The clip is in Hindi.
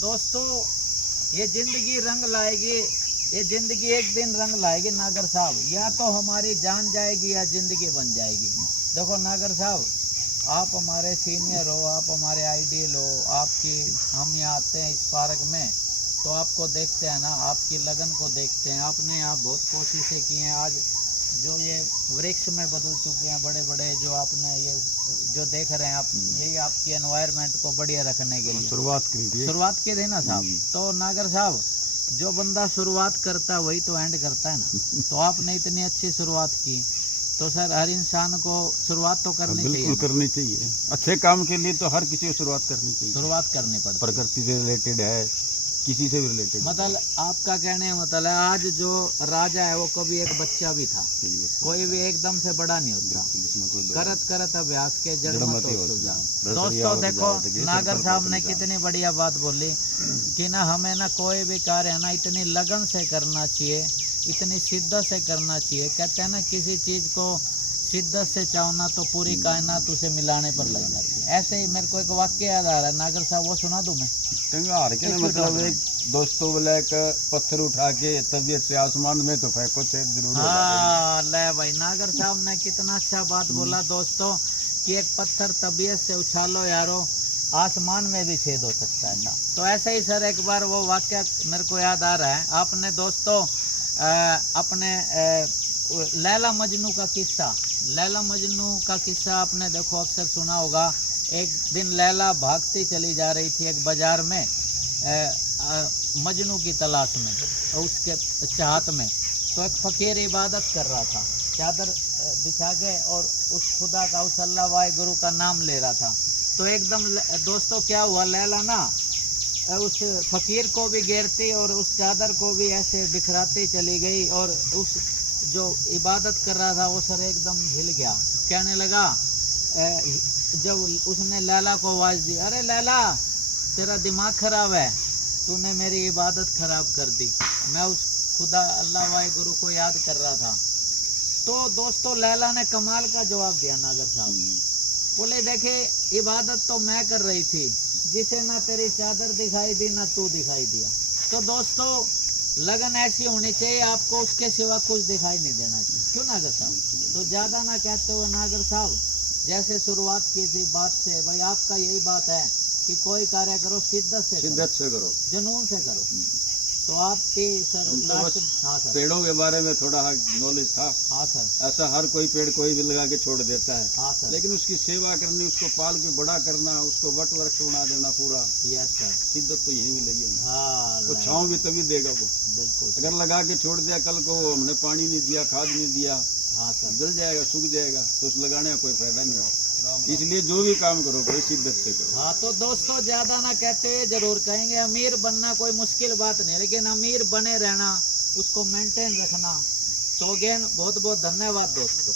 दोस्तों ये जिंदगी रंग लाएगी, ये जिंदगी एक दिन रंग लाएगी नागर साहब। या तो हमारी जान जाएगी या जिंदगी बन जाएगी। देखो नागर साहब, आप हमारे सीनियर हो, आप हमारे आइडियल हो, आपकी हम यहाँ आते हैं इस पार्क में तो आपको देखते हैं ना, आपकी लगन को देखते हैं। आपने यहाँ बहुत कोशिशें की हैं, आज जो ये वृक्ष में बदल चुके हैं बड़े बड़े, जो आपने ये जो देख रहे हैं आप, यही आपकी एनवायरनमेंट को बढ़िया रखने के लिए शुरुआत की थी ना साहब। तो नागर साहब, जो बंदा शुरुआत करता है वही तो एंड करता है ना। तो आपने इतनी अच्छी शुरुआत की, तो सर हर इंसान को शुरुआत तो करनी चाहिए। बिल्कुल करनी चाहिए। अच्छे काम के लिए तो हर किसी को शुरुआत करनी चाहिए। शुरुआत करनी पड़ती है। प्रकृति से रिलेटेड है, किसी से भी रिलेटेड। मतलब आपका कहने का मतलब है, आज जो राजा है वो कभी एक बच्चा भी था। कोई भी एकदम से बड़ा नहीं होता, करत करत अभ्यास के जड़ मत हो जा। दोस्तों देखो नागर साहब ने कितनी बढ़िया बात बोली कि ना हमें ना कोई भी कार्य है ना इतनी लगन से करना चाहिए, इतनी शिद्दत से करना चाहिए। कहते हैं ना किसी चीज़ को शिद्दत से चाहना तो पूरी कायनात उसे मिलाने पर लग जाती है। ऐसे ही मेरे को एक वाक्य याद आ रहा है नागर साहब, वो सुना दूं मैं। हार के मतलब एक दोस्तों बोला एक पत्थर उठा के तबीयत से आसमान में तो फेंको छेद जरूर। हाँ ले भाई, नागर साहब ने कितना अच्छा बात बोला दोस्तों कि एक पत्थर तबीयत से उछालो यारो, आसमान में भी छेद हो सकता है ना। तो ऐसे ही सर एक बार वो वाक्य मेरे को याद आ रहा है। आपने दोस्तों अपने लैला मजनू का किस्सा, लैला मजनू का किस्सा आपने देखो अक्सर सुना होगा। एक दिन लैला भागती चली जा रही थी एक बाज़ार में मजनू की तलाश में, उसके चाहत में। तो एक फ़कीर इबादत कर रहा था चादर बिछा के, और उस खुदा का, उस अल्लाह वाहे गुरु का नाम ले रहा था। तो एकदम दोस्तों क्या हुआ, लैला ना उस फ़कीर को भी घेरती और उस चादर को भी ऐसे बिखराती चली गई, और उस जो इबादत कर रहा था वो सर एकदम हिल गया। कहने लगा, जब उसने लैला को आवाज़ दी, अरे लैला तेरा दिमाग ख़राब है, तूने मेरी इबादत ख़राब कर दी, मैं उस खुदा अल्लाह वाहे गुरु को याद कर रहा था। तो दोस्तों लैला ने कमाल का जवाब दिया नागर साहब, बोले देखे इबादत तो मैं कर रही थी, जिसे ना तेरी चादर दिखाई दी ना तू दिखाई दिया। तो दोस्तों लगन ऐसी होनी चाहिए, आपको उसके सिवा कुछ दिखाई नहीं देना चाहिए। क्यों नागर साहब? तो ज़्यादा ना कहते हुए नागर साहब, जैसे शुरुआत की थी बात से, भाई आपका यही बात है कि कोई कार्य करो शिद्दत से करो, जुनून से करो। तो आप सर लास्ट। हाँ सर, पेड़ों के बारे में थोड़ा नॉलेज था। हाँ सर, ऐसा हर कोई पेड़ कोई भी लगा के छोड़ देता है। हाँ सर, लेकिन उसकी सेवा करनी, उसको पाल के बड़ा करना, उसको वट वृक्ष बना देना पूरा। यस सर, शिद्दत तो यही मिलेगी। हाँ वो छाँव भी तभी देगा वो। बिल्कुल। अगर लगा के छोड़ दिया, कल को हमने पानी नहीं दिया, खाद नहीं दिया, हाँ सर, जल जाएगा, सूख जाएगा, तो उस लगाने का कोई फायदा नहीं है। इसलिए जो भी काम करो कोई शिद्दत से करो। हाँ तो दोस्तों ज़्यादा ना कहते हुए जरूर कहेंगे, अमीर बनना कोई मुश्किल बात नहीं, लेकिन अमीर बने रहना, उसको मेंटेन रखना। तो अगेन बहुत बहुत धन्यवाद दोस्तों।